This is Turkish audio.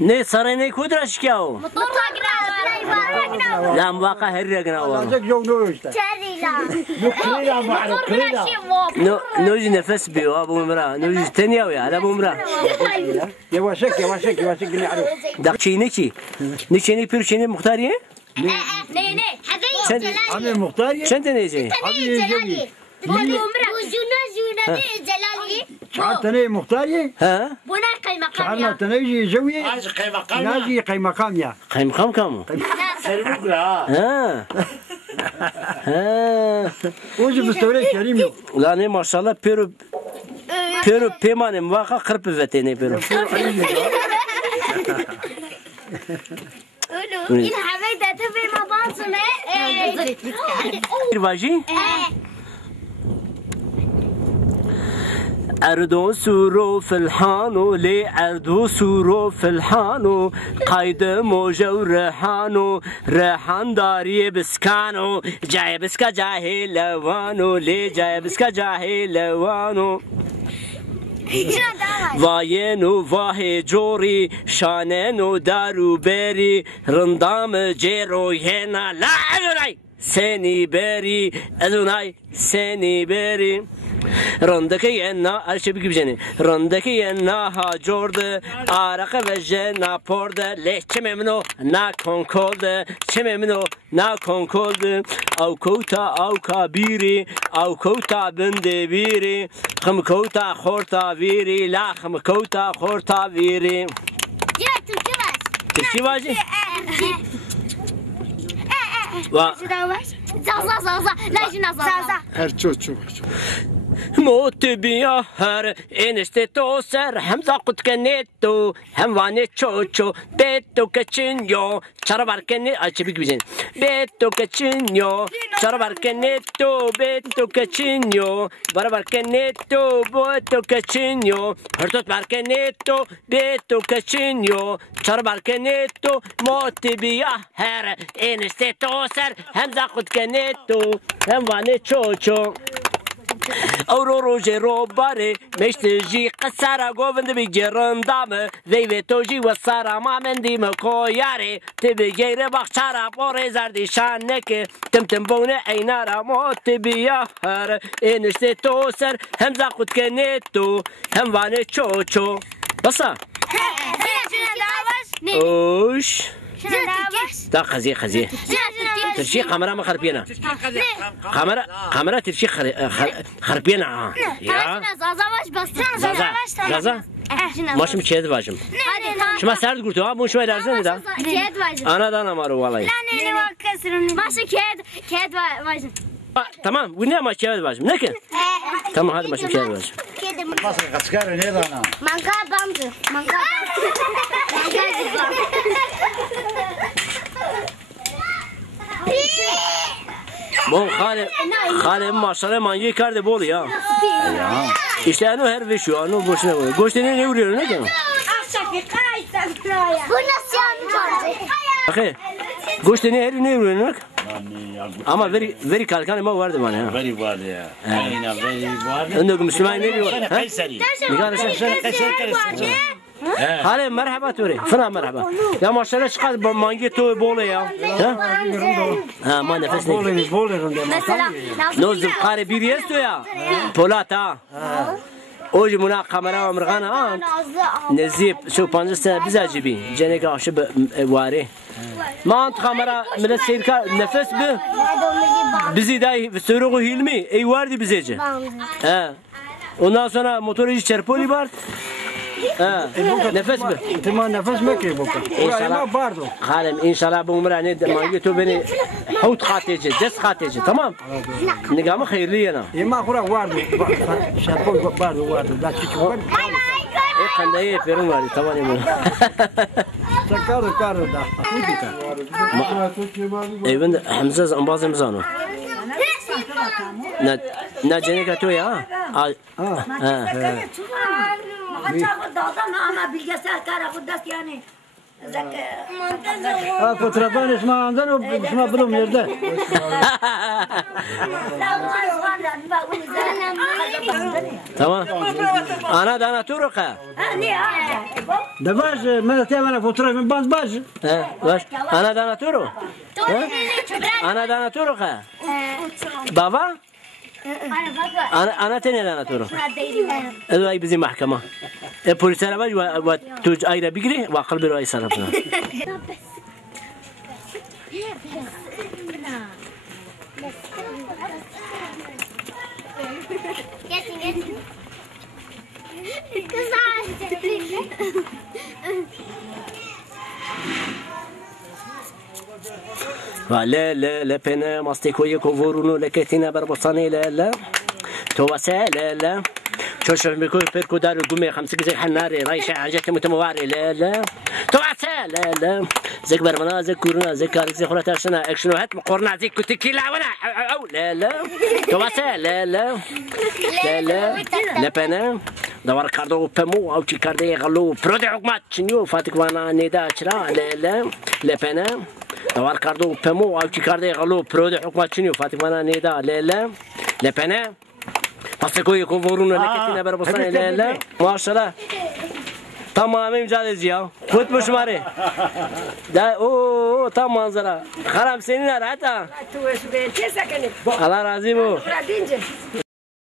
نه سرنی کودرش کیاو لا مواقع هرقنا والله نوجي نفس بيو ابو مرا نوجي تنياوي على ابو مرا يواشك نعرف دقشينيكي نيشيني بيرشيني مختاريه نه عمي مختاريه شنت نيجي حبيبي جونا جلالي شعرتني مختاريه ها بنا قيمة شعرنا تنيجي جوي ناجي قيمقام يا قيمقام كامو ها ها وجه مستوري كريم لا نه ما شاء الله بيرو بيمان مواقع قرب فتيني بيرو این همه داده به ما بانسونه واجی أردو سورو في الحانو لي أردو سورو في الحانو قايد موجو ريحانو ريحان داري بسكانو جاي بسكا جاهي لوانو لي جاي بسكا جاهي لوانو واینو واه جوری شاننو دارو بری رندام جیرو ینا لا ادونای سنی بری ادونای سنی بری رندکی ینا الشبکی بجنی رندکی ینا ها جورد آرق وجنا پرد لی چه منو نا کنکولد چه منو نا کنکولد او کوتا او کابیری او کوتا بنده بیری خم کوتا خورتا ویری لا خم کوتا خورتا ویری ترشی واجی هر چو موت بیا هر انشته تو سر همزا قد کنیتو هموانه چوچو بیتو کچینیو چرا برکنی چه بگی بیزین بیتو کچینیو چرا برکنیتو بیتو کچینیو برا برکنیتو بیتو کچینیو هرتوت برکنیتو بیتو کچینیو چرا برکنیتو موت بیا هر انشته تو سر همزا قد کنیتو هموانه چوچو اورو روجه رو باره مشتجی قصارا گووند بگیرن دامه وی توجی و سارا ما من دیم کویاره تبگیره بخشارا باره زردی شانکه تم بونه اینارا موت بیا هر اینشته تو سر همزا خود کنه تو هم وانه چوچو بسا اوش تا خزي ترشي قمرة ما خربينا قمرة ترشي خربينا يا زازا ماش مشيت واجم شما سرد قلتوا ابو شوي درسن ده انا ده انا مارو والله لا ماشي كيد واجم تمام وين ما شيت واجم لكن تمام هذا ماشي شيت واجم مصر قسكار نيرانا مانكا بامز مانكا بون خاله ماشاءالله مانگی کرده بولی یا işte anı her ve şu anı boşuna koy. Goştene ne vuruyor ne canım? Bu nasıl yani? Bakın. Goştene her ne vuruyor ne? Ama very kalkan ama vardı bana ya. Very vardı ya. Aynen very vardı. Önde Müslüman ne diyor? Sana Kayseri. Ne kadar sen? Hale merhaba Turi. Fena merhaba. Ya maşallah çıkar mangi toy bolu ya. Ha ma nefes ne? Mesela Nozum kare bir yesto ya. Polat ha. Oji muna kamera amrgana ha. Nezip şu 50 sene biz acibi. Cenek aşı wari. ما أنت خمرة من السيركا نفس به bizi dahi sürüğü hilmi ey vardı bizece. Ha. Ondan sonra motoru çerpoli var. Ha. Nefes be. Tamam nefes mi ki bu? İnşallah bardo. Halim inşallah bu umra ne mangi to beni hut khatece, des khatece tamam. Nigamı hayırlı yana. Yema khura vardı. Şerpol bardo vardı. Da çıkıyor. Kandaye perum var tamam mı? Sakaro da. Evin Hamza ambazım zano. Na ceneka to ya. Ha. Ama bilgisayar kara kuddet yani. فترة ما عندنا وما بدهم يرده. تمام. أنا تورقة. ده باش ماذا تعمل فترة من باش. باش. أنا تورو. أنا تورقة. بابا. أنا تاني تورو. هذا أي بزي محكمة. البوليس أنا باج وتوج أيرا بيجري وقلب رأي صرفنا. لا بنا ماستيكوية كوفورونو لكتينا بربصاني لا توسع لا شوش بيكون بيركو دارو قومي 5 زي حناري رايشة عجتي متمواري لا توسع لا زك برمنا زك كورونا زك كارك زي خلات عشنا اكشنو هات مقورنا زي كتكي لا ولا او لا توسع لا بنا دوار كاردو بمو او تشي كاردي غلو برودي حكمات شنيو فاتك وانا نيدا شرا لا بنا دوار كاردو بمو او تشي كاردي غلو برودي حكمات شنيو فاتك وانا نيدا لا بنا ماستيكوية كوفورونو لكتينا بربصاني لا ما شاء الله تمام مجازية خود بشماره ده اوه تمام منظره خراب سنين راحتا الله راضي بو